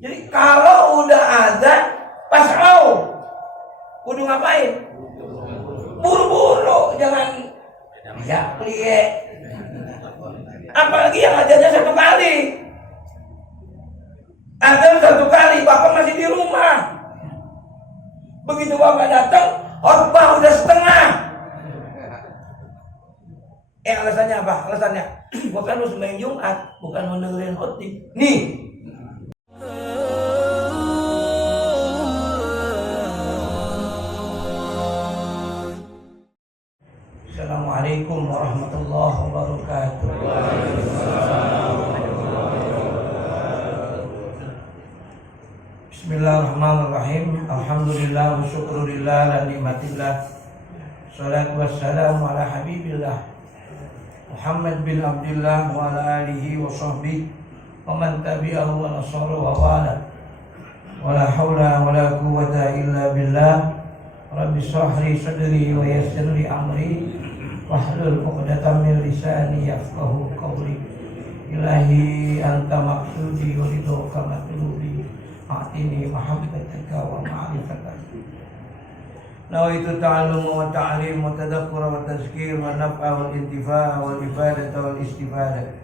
Jadi kalau udah azan pas kudu ngapain? Buru-buru, jangan ya plie. Apalagi yang azannya 1 kali. Azan 1 kali, bapak masih di rumah. Begitu bapak datang, khotbah udah setengah. Alasannya apa? Alasannya bukan lu sembahyang Jumat, bukan mendengarin khotib. Nih. Assalamualaikum warahmatullahi wabarakatuh. Bismillahirrahmanirrahim. Alhamdulillah wa syukurillah la nikmatillah. Salatu wassalamu ala habibillah Muhammad bin Abdullah wa ala alihi wa sahbihi wa man tabi'ahu wa nasara wa wala. Wa la hawla wa la quwwata illa billah. Rabbi shrah li sadri wa yassir li amri wahlul 'uqdatam min lisani yafqahu qawli. Ilahi anta maqsudi wa ridhoka matlubi. A'tini mahabbataka wa ma'rifataka. Nawaitu ta'allum wa ta'lim wa tadhakkur wa tazkir wa naf'a wal intifa' wal ifadah wal istifadah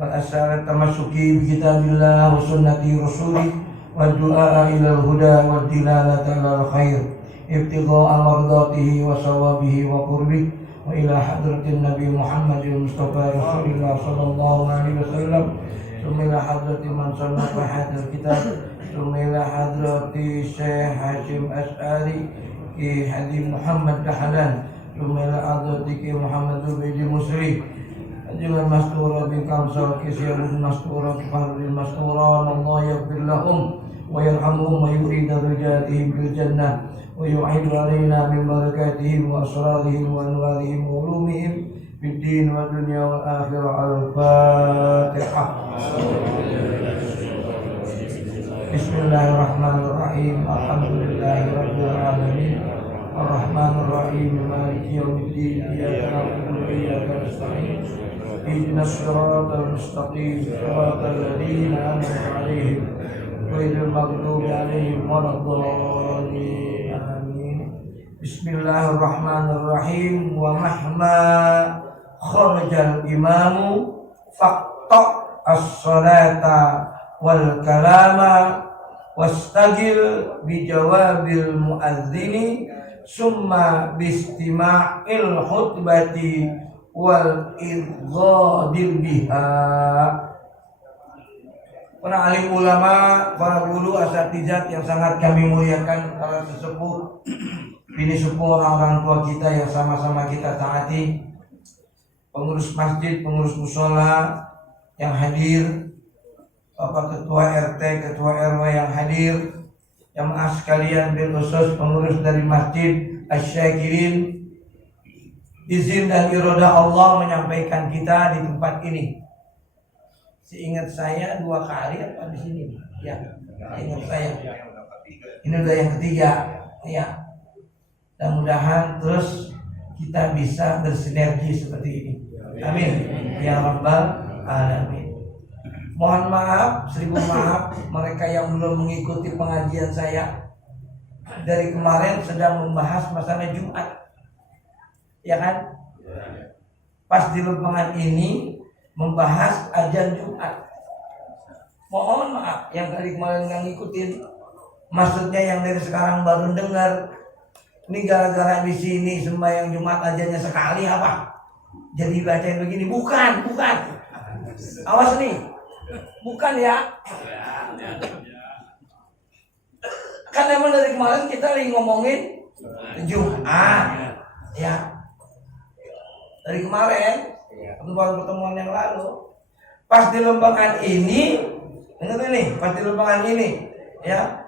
wal asar tamassuki bi kitabillah wa sunnati rasulih wa du'a ila al-huda wa dilalata ila al-khair ibtigha'a mardatihi wa sawabihi wa qurbihi wa ila hadratin Nabi Muhammadin Mustafa Rasulullah sallallahu alaihi wasallam thumma ila hadrati man sannafa hadzal kitab thumma ila hadrati Syekh Hashim As'ari Ki Haji Muhammad Dahlan thumma ila hadrati Ki Muhammad Zubaidi Musri ajulan mastura bin kamsal Ki Syarul mastura Ki Fahrul mastura Allah yaghfir lahum wa yarhamhum wa yurid darajatihim fil jannah wa yu'id alaina min barakatihim wa asrarihim wa anwarihim wa ulumihim fid din wa dunya wal akhirah. Al-Fatihah. Bismillahirrahmanirrahim. Alhamdulillahirabbil alamin. Ar-Rahmanir Rahim. Maliki yaumiddin. Iyyaka na'budu wa iyyaka nasta'in. Ihdinas siratal mustaqim. Siratal ladzina an'amta 'alaihim ghairil maghdubi 'alaihim waladdallin. Bismillahirrahmanirrahim. Wa mahma kharajal imamu faqta as-salata wal kalama wastagil bi jawabil muadzini summa bistima'il khutbati wal idghadil biha. Para alim ulama, para guru asatizat yang sangat kami muliakan, para sesepuh, bini sepuh, orang-orang tua kita yang sama-sama kita taati, pengurus masjid, pengurus musola yang hadir, Bapak Ketua RT, Ketua RW yang hadir, jamaah sekalian bil khusus pengurus dari Masjid Asy-Syakirin, izin dan iroda Allah menyampaikan kita di tempat ini. Seingat saya 2 kali apa di sini? Ya, ingat saya. Ini udah yang ketiga, ya. Mudah-mudahan terus kita bisa bersinergi seperti ini. Amin. Ya Rabbal Alamin. Mohon maaf, 1000 maaf mereka yang belum mengikuti pengajian saya. Dari kemarin sedang membahas masalah Jumat. Ya kan? Pas di lempengan ini membahas azan Jumat. Mohon maaf yang dari kemarin nggak ngikutin. Maksudnya yang dari sekarang baru dengar. Ini gara-gara di sini sembahyang Jumat azannya sekali apa? Jadi bacain begini? Bukan. Awas nih. Bukan ya. Kan emang dari kemarin kita lagi ngomongin Jumat. Ya. Dari kemarin pertemuan yang lalu. Pas di lembangan ini, ingat ini, pas di lembangan ini, ya.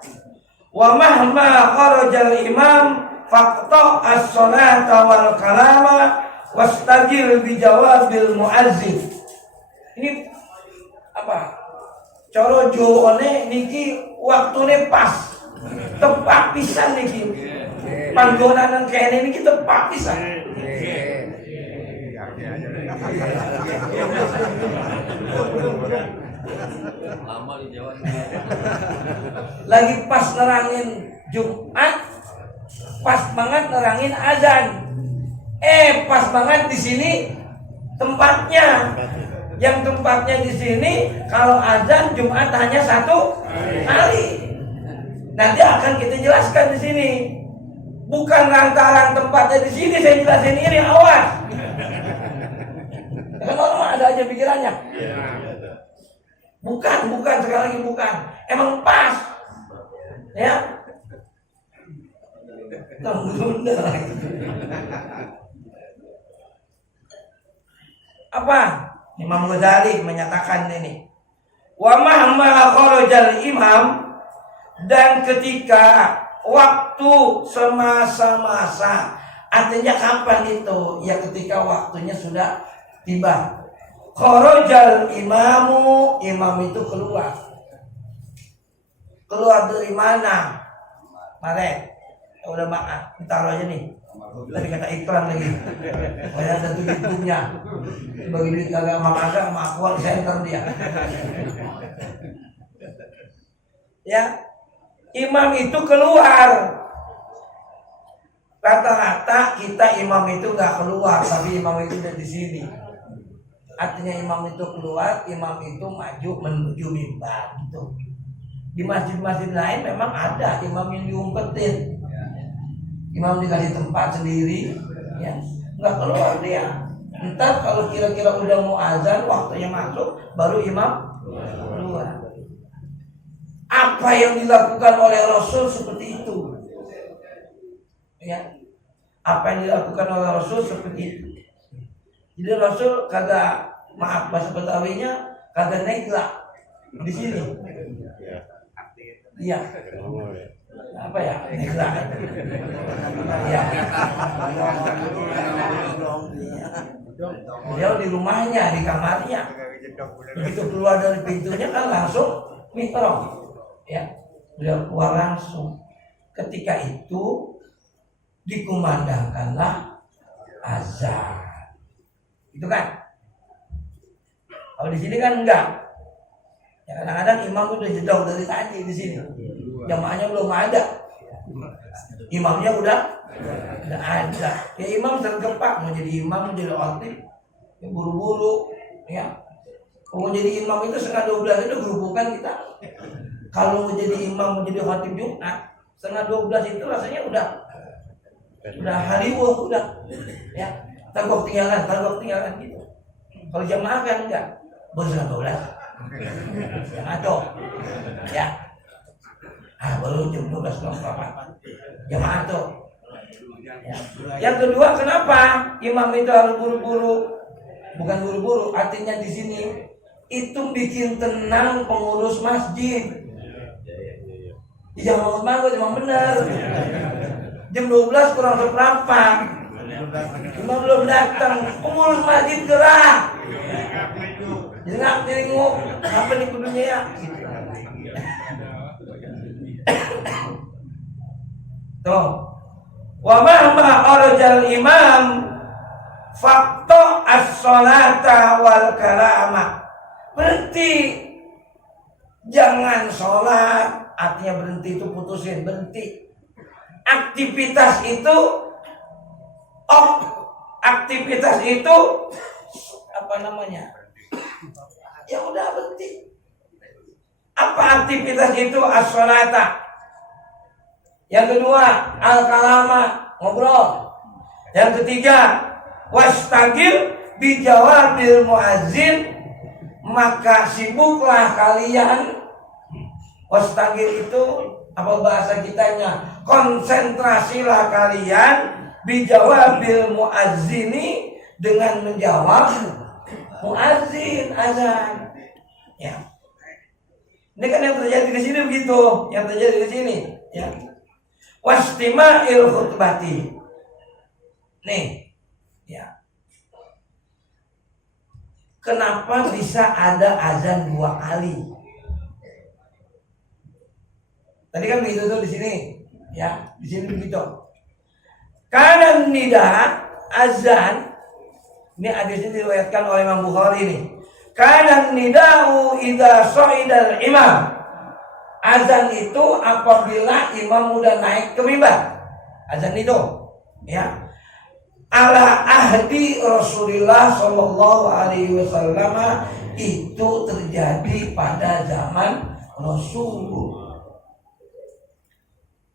Wa mahma kharajal imam faqta as-salata wal kalama wastajil bi jawabil muazzin. Ini apa? Coro joone niki waktune pas. Tepat pisan niki. Panggonan kene niki tepat pisan. Lama di Jawa. Lagi pas nerangin Jumat, pas banget nerangin azan. Pas banget di sini tempatnya. Yang tempatnya di sini kalau azan Jumat hanya satu kali. Nanti akan kita jelaskan di sini. Bukan lantaran tempatnya di sini saya jelasin ini, awas. Kan orang ada aja pikirannya. Bukan sekali lagi bukan. Emang pas. Ya. Apa? Imam Ghazali menyatakan ini. Wa mahma kharajal imam, dan ketika waktu semasa-masa, artinya kapan itu? Ya ketika waktunya sudah tiba. Kharajal imamu, imam itu keluar. Keluar dari mana? Mare. Udah maaf, taruh aja nih. Tadi kata iklan lagi. Banyak satu YouTube-nya. Bagi duit kagak maka makuan center dia. Ya. Imam itu keluar. Rata-rata kita imam itu nggak keluar, tapi imam itu udah di sini. Artinya imam itu keluar, imam itu maju menuju mimbar gitu. Di masjid-masjid lain memang ada imam yang diumpetin. Imam dikasih tempat sendiri, ya nggak keluar dia. Entar kalau kira-kira udah mau azan, waktunya masuk, baru imam keluar. Apa yang dilakukan oleh Rasul seperti itu, ya. Apa yang dilakukan oleh Rasul seperti itu. Jadi Rasul kagak, maaf bahasa Betawinya, kagak negla di sini. Iya. Apa ya? Negla. Iya. Beliau di rumahnya, di kamarnya. Begitu keluar dari pintunya kan langsung mihrab. Ya, beliau keluar langsung. Ketika itu dikumandangkanlah azan. Itu kan? Kalau di sini kan enggak. Ya kadang-kadang imam udah jauh dari tadi di sini. Jamaahnya belum ada. Imamnya udah ada. Ya imam tergepak mau jadi imam, mau jadi khatib, ya buru-buru, ya. Mau jadi imam itu 11:30 itu gerubukan kita. Kalau mau jadi imam, mau jadi khatib Jumat 11:30 itu rasanya udah hariwuh udah. Ya, tagok tinggalan gitu. Kalau jamaah kan enggak. Baru 12. Yang ada. Ya. Baru jam 12:04. Jamaah tuh. Ya. Yang kedua, kenapa imam itu harus buru-buru? Bukan buru-buru, artinya di sini itu bikin tenang pengurus masjid. Jangan bangun emang benar. Jam 12 kurang seperempat. Imam belum datang, pengurus masjid gerak. Jengak telingu, apa nih kudunya ya? Tuh. Wa mahma arjal imam fakta as-salata wal kalama. Berhenti. Jangan sholat, artinya berhenti itu putusin, berhenti. Aktivitas itu apa namanya? Ya udah berhenti. Apa aktivitas itu? As-sholata. Yang kedua, al-kalama, ngobrol. Yang ketiga, wastagil bijawabil muazzin, maka sibuklah kalian. Wastagil itu apa bahasa kitanya? Konsentrasilah kalian bijawabil muazzini, dengan menjawab muazzin azan. Ya. Ini kan yang terjadi di sini begitu, yang terjadi di sini, ya. Wastima'il khutbati. Nih, ya. Kenapa bisa ada azan 2 kali? Tadi kan begitu tuh di sini, ya, di sini begitu. Karena nida azan, ini hadisnya diriwayatkan oleh Imam Bukhari nih. Kana nida'u idza sa'idal imam. Azan itu apabila imam udah naik ke mimbar. Azan itu, ya. Ala ahdi Rasulullah sallallahu alaihi wasallam, itu terjadi pada zaman Rasul.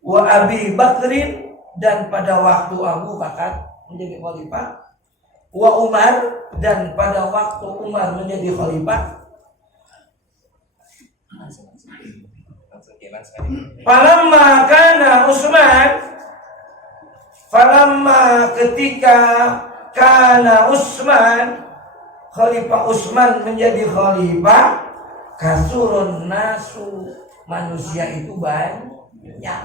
Wa Abi Bakrin, dan pada waktu Abu Bakar menjadi khalifah. Wa Umar, dan pada waktu Umar menjadi khalifah. Falamma kana Utsman, falamma ketika kana Utsman, khalifah Utsman menjadi khalifah, kasurun nasu, manusia itu banyak.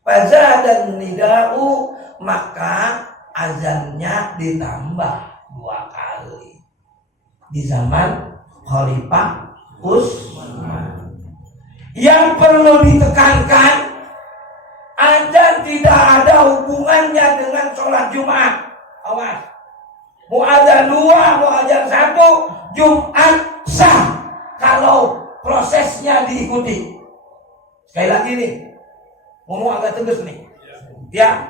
Fazadan nida'u, maka azannya ditambah 2 kali di zaman khalifah Utsman. Yang perlu ditekankan, azan tidak ada hubungannya dengan sholat Jumat. Awas, mau azan 2, mau azan 1, Jumat sah kalau prosesnya diikuti. Sekali lagi nih, ngomong agak tegas nih, ya,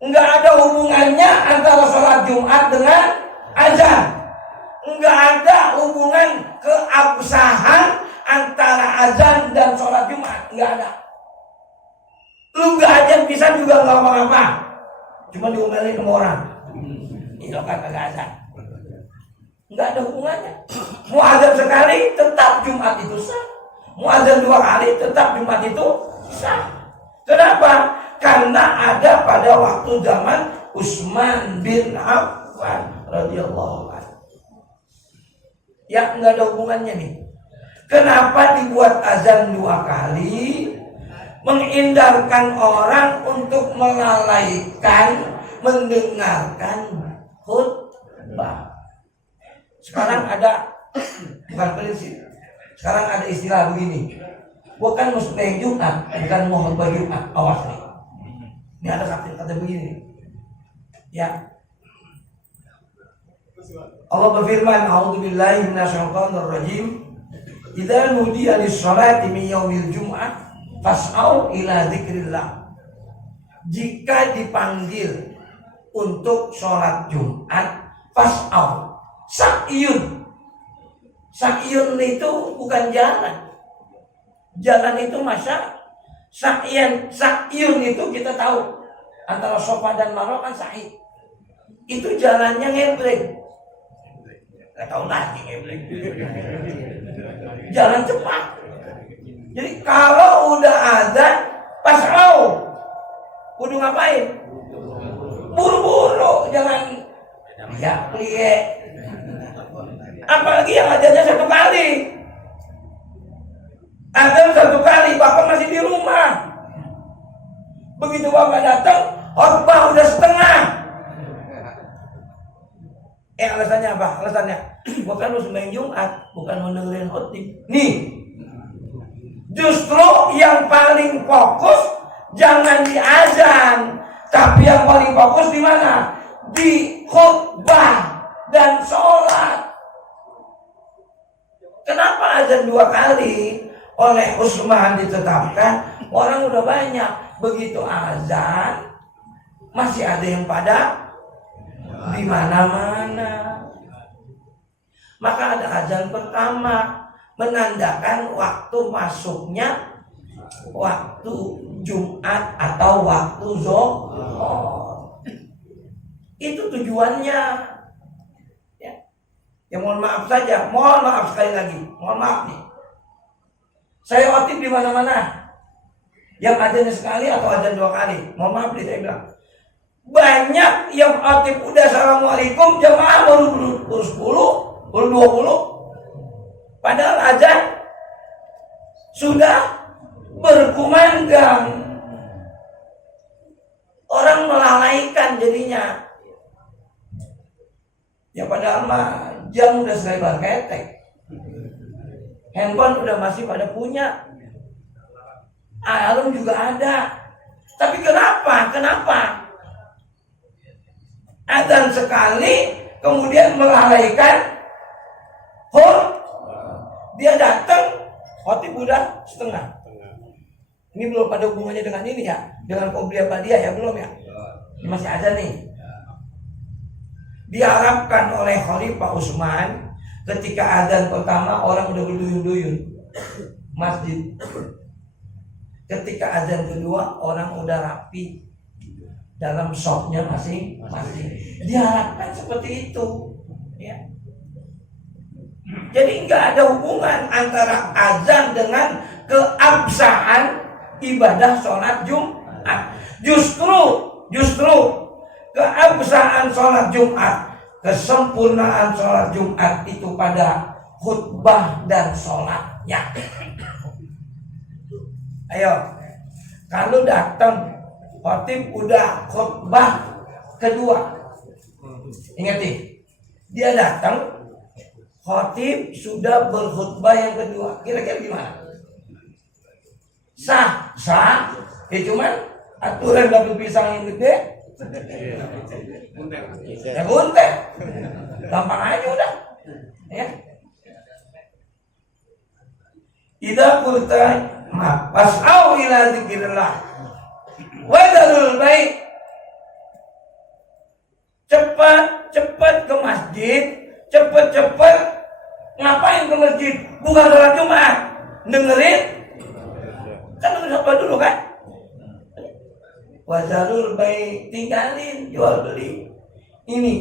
enggak ada hubungannya antara sholat Jumat dengan azan. Enggak ada hubungan keabsahan antara azan dan sholat Jumat, enggak ada. Lu enggak azan bisa juga enggak apa-apa, cuma diomelin sama orang. Itu kan kagak azan, enggak ada hubungannya. Mau azan sekali tetap Jumat itu sah, mau azan 2 kali tetap Jumat itu sah. Kenapa? Karena ada pada waktu zaman Utsman bin Affan radhiyallahu anhu. Ya, enggak ada hubungannya nih. Kenapa dibuat azan 2 kali? Menghindarkan orang untuk melalaikan mendengarkan khutbah. Sekarang ada, bukan prinsip, sekarang ada istilah begini, bukan muslim Jumat, bukan mau khutbah Jumat. Awas nih, ini ada kata begini, ya. Allah berfirman, a'udzubillahi minasyaitonir rajim, idza nudiya lis-sholati min yaumil jum'ah fas'au ila dzikrillah. Jika dipanggil untuk sholat Jumat, fas'au, sa'yun. Sa'yun itu bukan jalan. Jalan itu masa sa'yun itu kita tahu antara Safa dan Marwah kan sa'i. Itu jalannya ngebleng. Gak tahu lagi ngebleng. Jalan cepat. Jadi kalau udah azan, pasrau, kudu ngapain? Buru-buru, jangan liek. Apalagi yang azannya 1 kali. Azan 1 kali, bapak masih di rumah. Begitu bapak datang, khotbah udah setengah. Alasannya apa? Alasannya, bukan lu sembahyang Jumat, bukan mendengarin khotib. Nih, justru yang paling fokus jangan di azan, tapi yang paling fokus di mana? Di khutbah dan sholat. Kenapa azan 2 kali oleh Utsman ditetapkan? Orang udah banyak. Begitu azan, masih ada yang pada di mana-mana. Maka ada azan pertama, menandakan waktu masuknya waktu Jumat atau waktu Zuhur. Itu tujuannya. Ya mohon maaf saja, mohon maaf sekali lagi, mohon maaf nih. Saya khotib di mana-mana. Yang azannya sekali atau azan 2 kali. Mohon maaf nih saya bilang. Banyak yang khotib udah assalamualaikum, jamaah baru 10, baru 20. Padahal azan sudah berkumandang. Orang melalaikan jadinya. Ya padahal mah jam udah selebar ketek. Handphone udah masih pada punya. Alarm juga ada. Tapi kenapa? Azan sekali kemudian melalaikan dia datang, khotib udah setengah. Ini belum ada hubungannya dengan ini ya, dengan qobliyah ba'diyah ya, belum ya? Ini masih ada nih. Diharapkan oleh Khalifah Utsman ketika azan pertama orang udah berduyun-duyun masjid. Ketika azan kedua orang udah rapi dalam shopnya masing-masing. Diharapkan seperti itu, ya. Jadi nggak ada hubungan antara azan dengan keabsahan ibadah sholat Jumat. Justru keabsahan sholat Jumat, kesempurnaan sholat Jumat itu pada khutbah dan sholatnya. Ayo, kalau datang khotib udah khutbah kedua, ingat nih, dia datang khotib sudah berkhutbah yang kedua, kira-kira gimana? Sah, cuman aturan dapur pisang yang gede, ya buntet, gampang aja udah, ya. Idza qulta fas'au ila dzikrillah wa dzarul bai'. Cepat ke masjid, cepat ngapain ke masjid? Bukan sholat Jumat, dengerin kan, dengerin apa dulu kan? Wa dzarul bai', tinggalin jual beli. Ini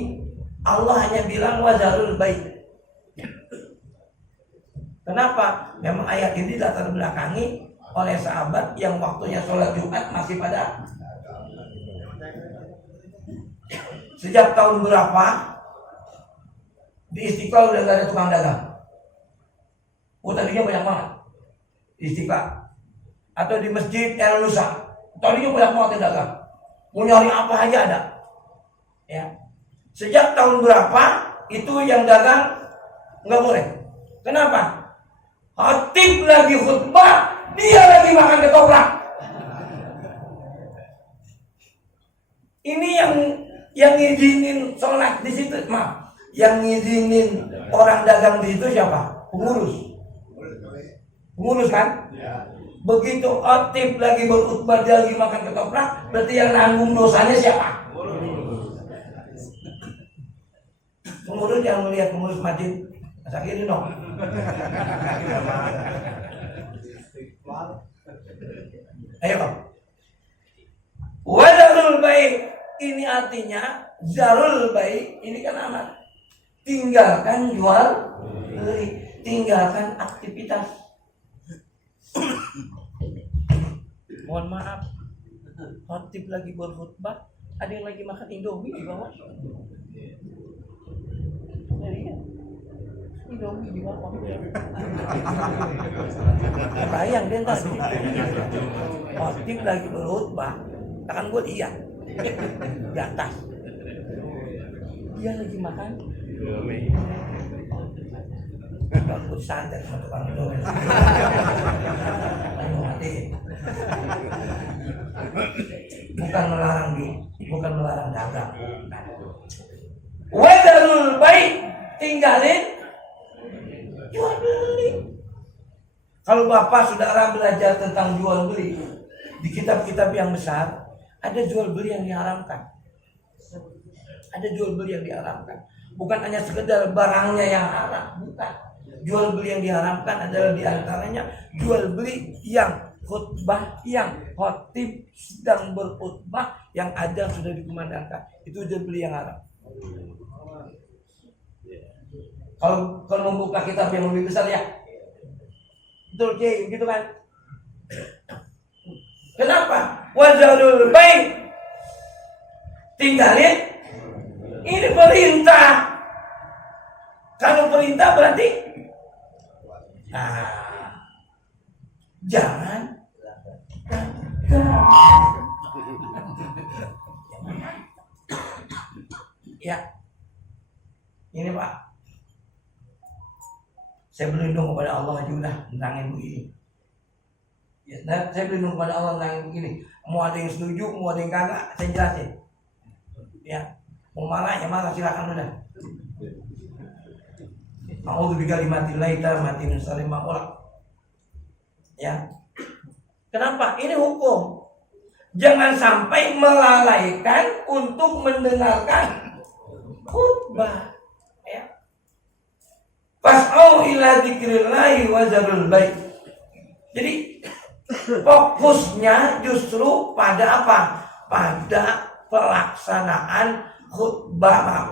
Allah hanya bilang wa dzarul bai'. Kenapa? Memang ayat ini latar belakangi oleh sahabat yang waktunya sholat Jumat masih pada. Sejak tahun berapa di Istiqlal udah gak ada tukang dagang? Tadinya banyak banget di Istiqlal atau di Masjid El Nusa, tadinya banyak banget yang dagang. Mau nyari apa aja ada. Ya. Sejak tahun berapa itu yang dagang nggak boleh? Kenapa? Khatib lagi khutbah, dia lagi makan ketoprak. Ini yang ngizinin sholat di situ, maaf, yang ngizinin orang dagang di situ siapa? Pengurus kan? Begitu khatib lagi berkhutbah, dia lagi makan ketoprak, berarti yang nanggung dosanya siapa? Pengurus yang melihat pengurus masjid sakit ini dong. Ayo, wa dzarul bai', ini artinya dzarul bai' ini kan amat. Tinggalkan jual beli, tinggalkan aktivitas. Mohon maaf, khotib lagi berkhutbah, ada yang lagi makan Indomie di bawah. Indomie di bawah. Bayang dia ntar khotib lagi berkhutbah, tangan gue dia di atas, dia lagi makan Indomie. Kalau santai sama tukang Indomie, bukan melarang dagang. Wa dzarul bai', tinggalin jual beli. Kalau bapak saudara belajar tentang jual beli di kitab-kitab yang besar, ada jual beli yang diharamkan. Ada jual beli yang diharamkan. Bukan hanya sekedar barangnya yang haram, bukan. Jual beli yang diharamkan adalah diantaranya jual beli yang khutbah, yang khotib sedang berkhutbah, yang adzan sudah dikumandangkan. Itu jual beli yang haram. Kalau membuka kitab yang lebih besar ya, betul Ki, begitu kan? Kenapa? Wa dzarul bai', tinggalin. Ini perintah. Kalau perintah berarti jangan ya. Ini Pak, saya berlindung kepada Allah juga tentang begini. Ya, saya berlindung kepada Allah tentang begini. Mau ada yang setuju, mau ada yang kagak, saya jelasin. Ya, mau marah ya marah, silakan udah. A'udzu bikalimatillahi tammati min syarri ma khalaq. Ya. Kenapa? Ini hukum. Jangan sampai melalaikan untuk mendengarkan khutbah. Ya. Fas'au ila dzikrillahi wa zarul bait. Jadi fokusnya justru pada apa? Pada pelaksanaan khutbah,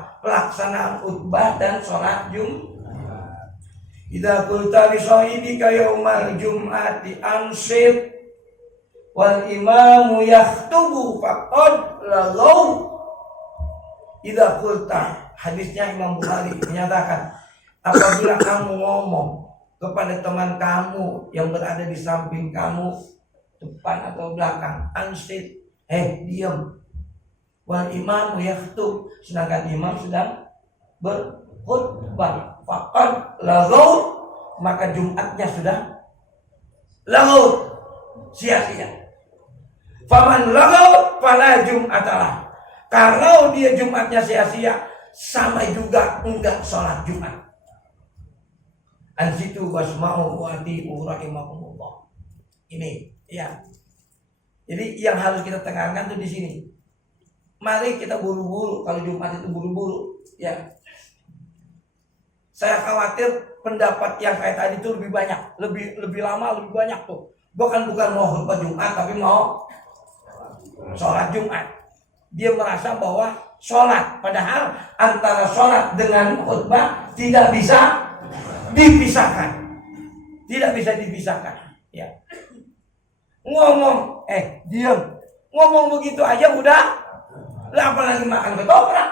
dan sholat Jumat. Idza qulta li shahibika yaumal jum'ati ansit wal imamu yakhtubu faqad lagaw. Idza qulta, hadisnya Imam Bukhari menyatakan, apabila kamu ngomong kepada teman kamu yang berada di samping kamu, depan atau belakang, ansit, diam. Wal imamu yakhutub, sedangkan imam sedang berkhutbah, faqad lagaw, maka Jumatnya sudah lagaw, sia-sia. Faman lagaw fala jum'atalah. Kalau dia Jumatnya sia-sia, sama juga enggak sholat Jumat. Ansitu wasma'u wa ati'u rahimakumullah. Ini ya. Jadi yang harus kita tekankan tuh di sini. Mari kita buru-buru, kalau Jumat itu buru-buru, ya. Saya khawatir pendapat yang kayak tadi itu lebih banyak, lebih lama, lebih banyak tuh. Bukan mau khutbah Jumat, tapi mau sholat Jumat. Dia merasa bahwa sholat, padahal antara sholat dengan khutbah tidak bisa dipisahkan. Tidak bisa dipisahkan. Ya. Ngomong, diam. Ngomong begitu aja udah, lah apalagi makan ketoprak.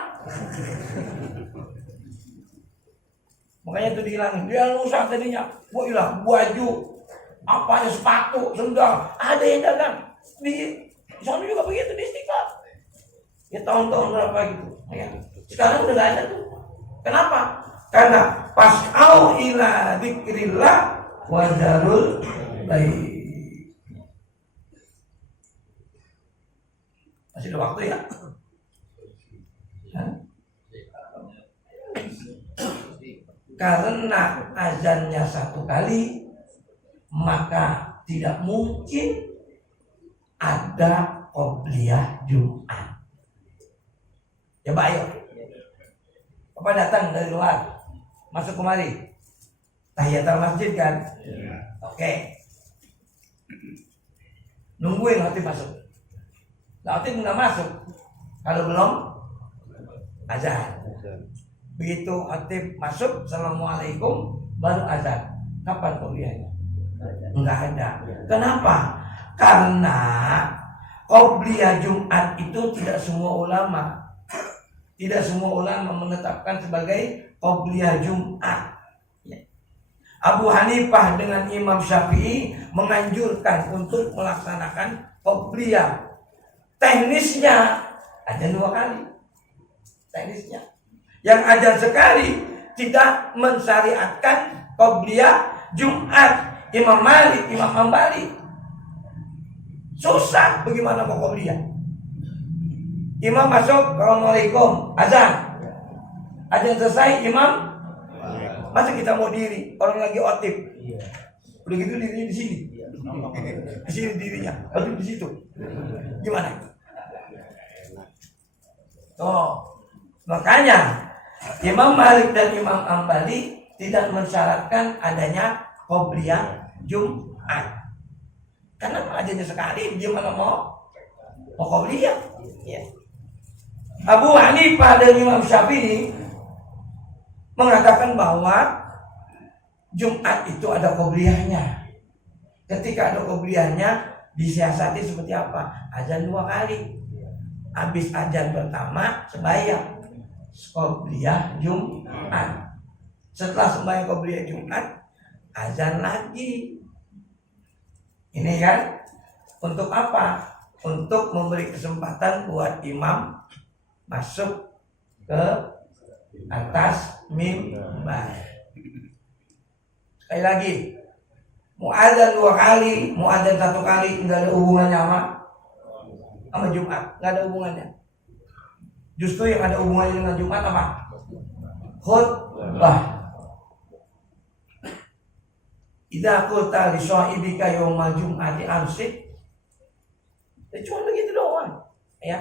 Makanya itu dihilangin. Dia rusak tadinya. Wah, baju, apa ada sepatu, sendal, ada yang dagang. Di sana juga begitu di Istiqlal. Ya tahun-tahun berapa gitu. Ya. Sekarang udah gak ada tuh. Kenapa? Karena pas'au ila dzikrillah wa dzarul bait. Masih ada waktu ya? Karena azannya satu kali, maka tidak mungkin ada qobliyah Jumat. Ya Pak, ayo. Bapak datang dari luar, masuk kemari. Tahiyatul masjid kan? Oke. Nungguin hati masuk. Hati nggak masuk. Kalau belum azan. Begitu hati masuk, assalamualaikum, baru azan. Kapan qobliyahnya? Enggak ada. Kenapa? Karena qobliyah Jumat itu tidak semua ulama menetapkan sebagai qobliyah Jumat. Ya. Abu Hanifah dengan Imam Syafi'i menganjurkan untuk melaksanakan qobliyah. Teknisnya azan 2 kali. Teknisnya. Yang azan sekali tidak mensyariatkan qobliyah Jumat. Imam Malik, Imam Hambali. Susah bagaimana mau qobliyah. Imam masuk, assalamualaikum, azan. Azan selesai, imam. Masa kita mau diri, orang lagi otip. Udah gitu dirinya di sini. Di sini dirinya, otip di situ. Gimana? Makanya Imam Malik dan Imam Hambali tidak mensyaratkan adanya qobliyah Jumat. Karena azannya sekali, dia mana mau qobliyah. Ya. Abu Hanifah dan Imam Syafi'i mengatakan bahwa Jumat itu ada qobliyahnya. Ketika ada qobliyahnya, disiasati seperti apa? Azan 2 kali. Habis azan pertama sembahyang qobliyah Jumat. Setelah sembahyang qobliyah Jumat, azan lagi. Ini kan untuk apa? Untuk memberi kesempatan buat imam masuk ke atas mimbar. Sekali lagi, mau azan 2 kali, mau azan 1 kali, enggak ada hubungannya sama Jumat, enggak ada hubungannya. Justru yang ada hubungannya dengan Jumat apa? khutbah. Idza qulta li shahibika yaumal jum'ati ansit. Cuma begitu doang, ya.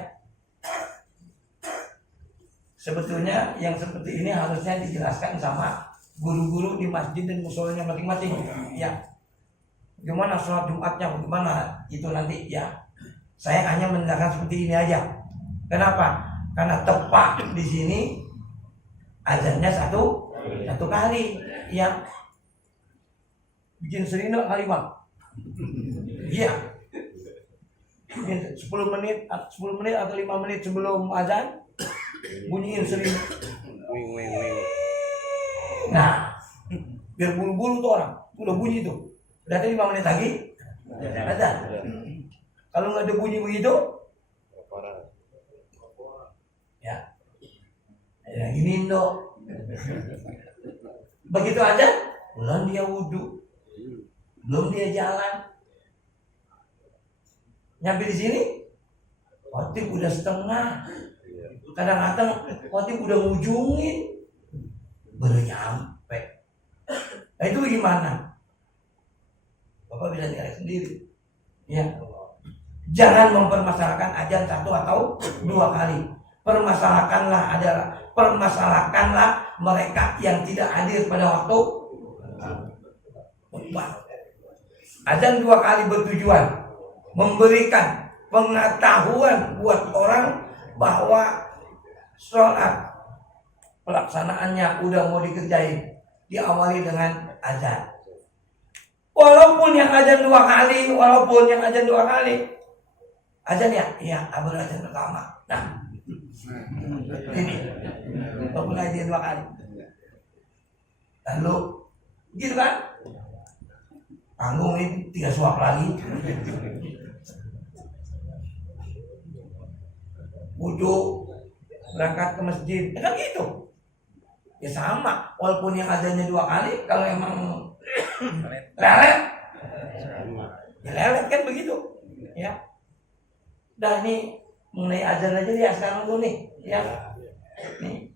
Sebetulnya yang seperti ini harusnya dijelaskan sama guru-guru di masjid dan musholanya masing-masing, ya. Gimana sholat Jumatnya, bagaimana itu nanti, ya. Saya hanya menerangkan seperti ini aja. Kenapa? Karena tepat di sini azannya satu kali, ya. Bikin serina kali bang, iya. Bikin 10 menit atau 5 menit sebelum azan bunyiin serina. Nah, biar bulu-bulu tuh orang udah bunyi tuh. Udah 5 menit lagi azan. Kalau nggak ada bunyi begitu, ya gini dong. Begitu aja, belum dia wudhu, belum dia jalan. Nyampe di sini, khotib udah setengah. Kadang-kadang khotib udah ngujungin, baru nyampe. Nah itu gimana? Bapak bisa lihat sendiri, ya. Jangan mempermasalahkan azan 1 atau 2 kali. Permasalahkanlah mereka yang tidak hadir pada waktu khutbah. Azan 2 kali bertujuan memberikan pengetahuan buat orang bahwa sholat pelaksanaannya udah mau dikerjain, diawali dengan azan. Walaupun yang azan 2 kali, azan ya, abul azan pertama. Nah, ini walaupun azan 2 kali. Lalu, gitu kan? Tanggung ini 3 suap lagi. Wudhu, berangkat ke masjid, kan gitu. Ya sama, walaupun yang azannya 2 kali, kalau emang lelet, ya lelet kan begitu, ya. Dah nih mengenai azan aja ya sekarang dulu nih, ya. Nih.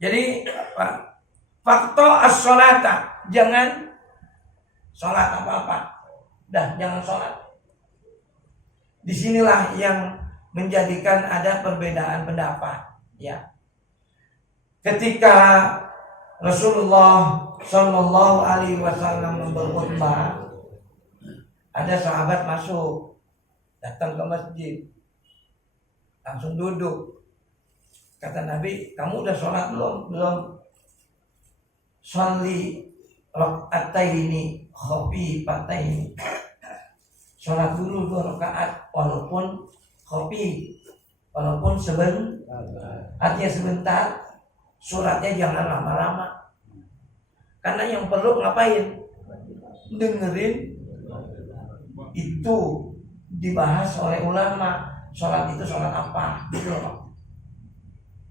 Jadi apa? Faktor as-sholata, jangan sholat apa-apa, dah jangan sholat. Disinilah yang menjadikan ada perbedaan pendapat, ya. Ketika Rasulullah Shallallahu Alaihi Wasallam berkhutbah, ada sahabat masuk, datang ke masjid, langsung duduk. Kata Nabi, kamu udah sholat belum? Belum. Sholli raka'ataini khafifataini. Sholat dulu 2 rakaat walaupun khafif, walaupun artinya sebentar. Suratnya jangan lama-lama. Karena yang perlu ngapain? Dengerin itu dibahas oleh ulama. Sholat itu sholat apa? Gitu loh.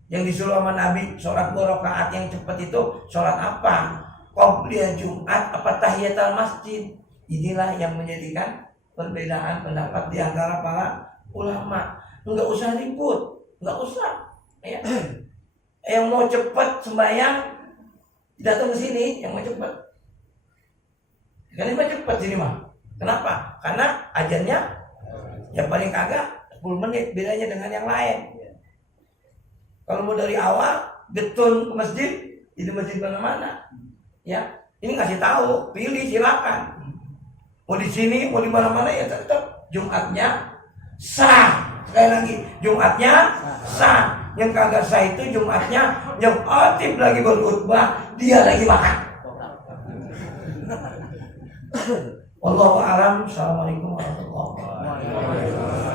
Yang disuruh sama Nabi, sholat 2 rakaat yang cepat itu sholat apa? Qobliyah Jumat apa tahiyatul masjid? Inilah yang menjadikan perbedaan pendapat di antara para ulama. Enggak usah ribut, enggak usah. Ya. Yang mau cepat sembahyang datang ke sini, yang mau cepat. Kan ini cepat sini mah. Kenapa? Karena azannya yang paling kagak 10 menit, bedanya dengan yang lain. Kalau mau dari awal getun ke masjid, di masjid mana-mana. Ya, ini ngasih tahu, pilih silakan. Mau di sini, mau di mana-mana ya tetap Jumatnya sah. Sekali lagi, Jumatnya sah. Yang kagak sah itu Jumatnya yang khotib lagi berkhutbah, dia lagi makan. Wallahu a'lam. Assalamualaikum warahmatullahi wabarakatuh.